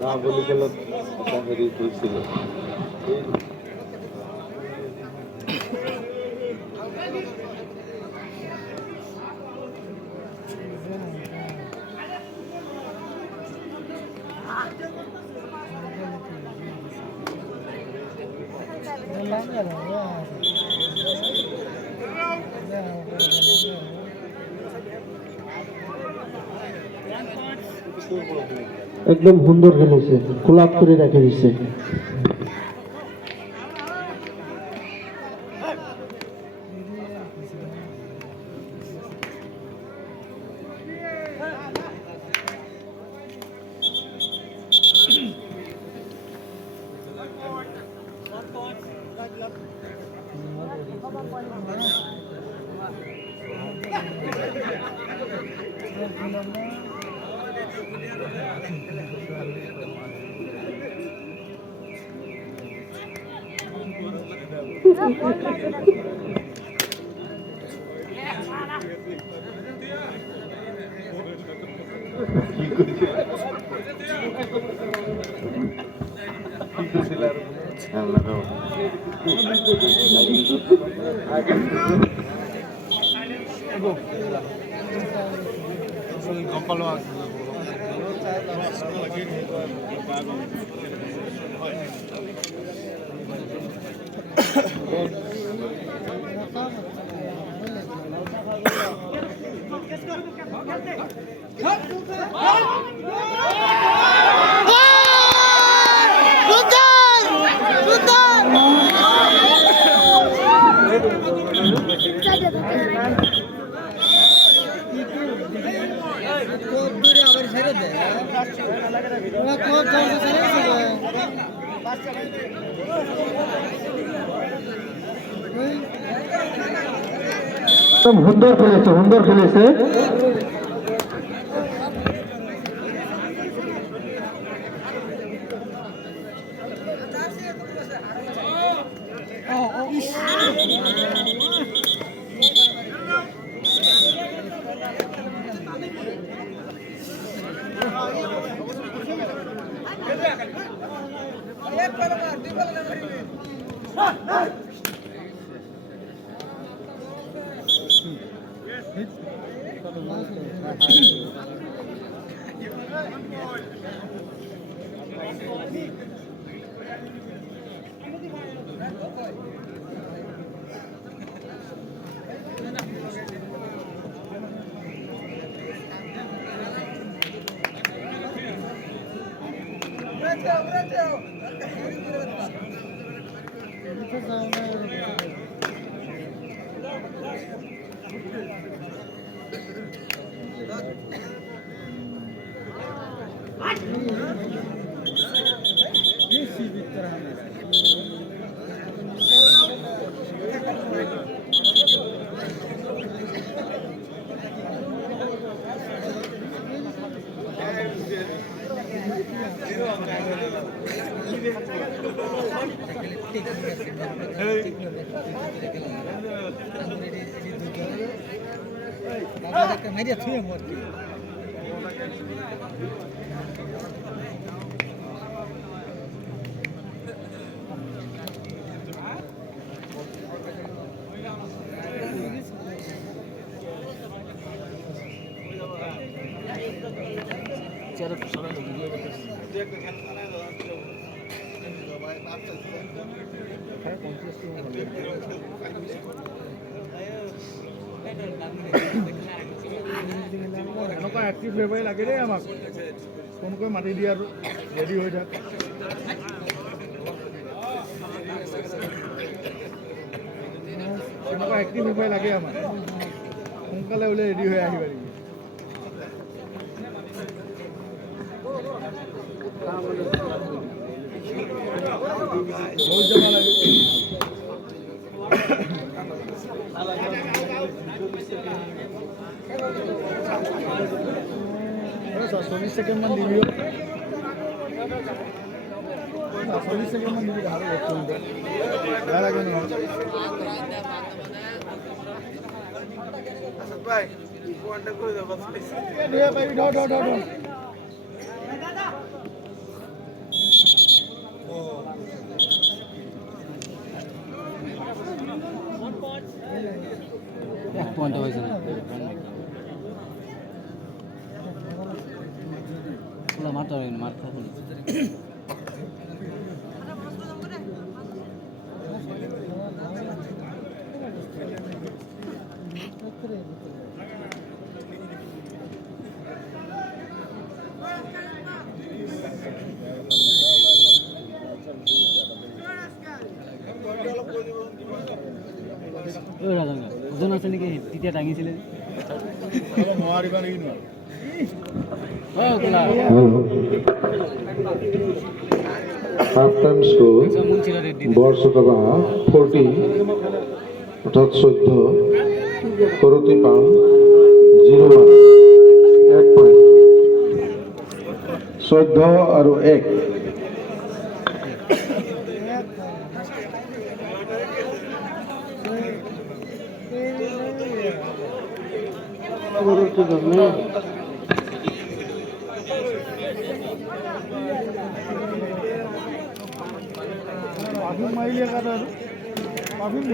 না বলে গেল ছিল একদম সুন্দর খেলেছে, গোলাপ করে রেখে দিচ্ছে। সুন্দর খেলেছে, সুন্দর খেলেছে। এনেকুৱা এক্টিভ লেবাৰ লাগে দেই আমাক ফোনকৈ মাতি দিয়া আৰু ৰেডি হৈ থাক এনেকুৱা এক্টিভ লেবাৰ লাগে আমাক সোনকালে ওলাই ৰেডি হৈ আহিব লাগিব বহুত যাব লাগে 40 সেকেন্ড মান দিবি 40 সেকেন্ড মান দিবি ভালো করতে ভালো লাগে না আসাদ ভাই কোয়ান্টা করে দাও বাস দে ভাই ডট ডট ডট এক পয়েন্ট হয়েছে মারতে হবে না মারতে হবে ওজন আছে নেকি তেতিয়া দাঙিছিলে নোৱাৰিবা নেকি ন Half-time score বর্ষসভা 40 অর্থাৎ 14 করতি পাম 01 1 পয়েন্ট 14 আর 1 পারফিউম মাইলে কাটা পারফিউম